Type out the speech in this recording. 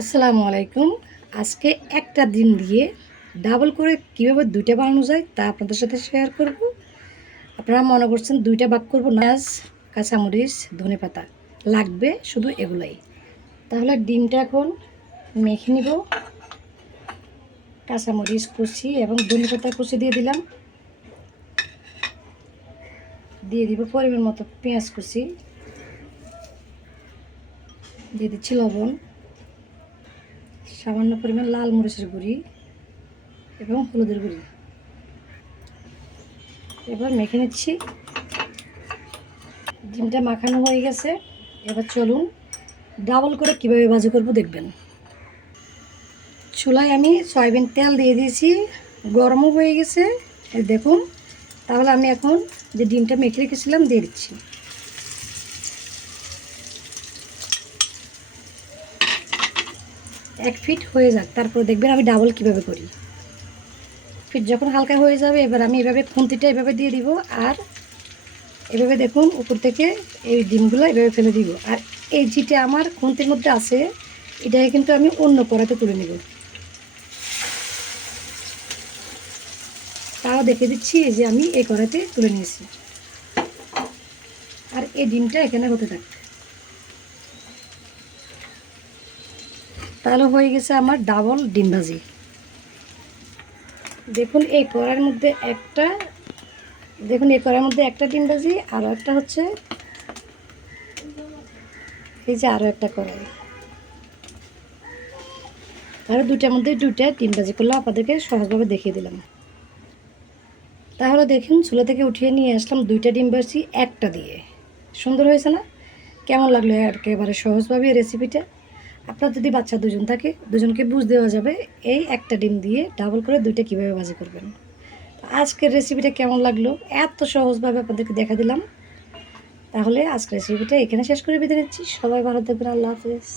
আসসালামু আলাইকুম। আজকে একটা দিন দিয়ে ডাবল করে কীভাবে দুইটা বানানো যায় তা আপনাদের সাথে শেয়ার করব। আপনারা মনে করছেন দুইটা ভাগ করব পেঁয়াজ, কাঁচামরিচ, ধনে পাতা। লাগবে শুধু এগুলাই। তাহলে ডিমটা এখন মেখে নিব। কাঁচামরিচ কুচি এবং ধনে পাতা কুচি দিয়ে দিলাম। দিয়ে দিব পরিমাণ মতো পেঁয়াজ কুচি। দিয়ে দিচ্ছি লবণ। সামান্য পরিমাণ লাল মরিচের গুঁড়ি এবং হলুদের গুঁড়ি। এবার মেখে নিচ্ছি। ডিমটা মাখানো হয়ে গেছে। এবার চলুন ডাবল করে কীভাবে ভাজি করব দেখবেন। চুলায় আমি সয়াবিন তেল দিয়ে দিয়েছি। গরমও হয়ে গেছে। দেখুন, তাহলে আমি এখন যে ডিমটা মেখে রেখেছিলাম দিয়ে দিচ্ছি। এক ফিট হয়ে যাক, তারপর দেখবেন আমি ডাবল কীভাবে করি। ফিট যখন হালকা হয়ে যাবে, এবার আমি এভাবে খুন্তিটা এভাবে দিয়ে দিব, আর এভাবে দেখুন, উপর থেকে এই ডিমগুলো এভাবে ফেলে দিব। আর এই যেটা আমার খুন্তির মধ্যে আছে, এটাকে কিন্তু আমি অন্য কড়াতে তুলে নেব। তাও দেখে দিচ্ছি যে আমি এই কড়াতে তুলে নিয়েছি। আর এই ডিমটা এখানে হতে থাকবে তাহলে হয়ে গেছে আমার ডাবল ডিম ভাজি দেখুন, এই কড়াইয়ের মধ্যে একটা, দেখুন, এই কড়াইয়ের মধ্যে একটা ডিম ভাজি আরও একটা হচ্ছে এই যে আরও একটা কড়াই। তাহলে দুটার মধ্যে দুটা ডিম ভাজি করলে আপনাদেরকে সহজভাবে দেখিয়ে দিলাম। তাহলে দেখুন, চুলা থেকে উঠিয়ে নিয়ে আসলাম দুইটা ডিম ভাজি একটা দিয়ে। সুন্দর হয়েছে না? কেমন লাগল একেবারে সহজভাবে রেসিপিটা আপনার যদি বাচ্চা দুজন থাকে, দুজনকে বুঝ দেওয়া যাবে এই একটা ডিম দিয়ে ডাবল করে দুইটা কীভাবে ভাজি করবেন। আজকের রেসিপিটা কেমন লাগল? এত সহজভাবে আপনাদেরকে দেখা দিলাম। তাহলে আজকের রেসিপিটা এখানে শেষ করে বেঁধে নিচ্ছি। সবাই ভালো থাকবেন। আল্লাহ হাফেজ।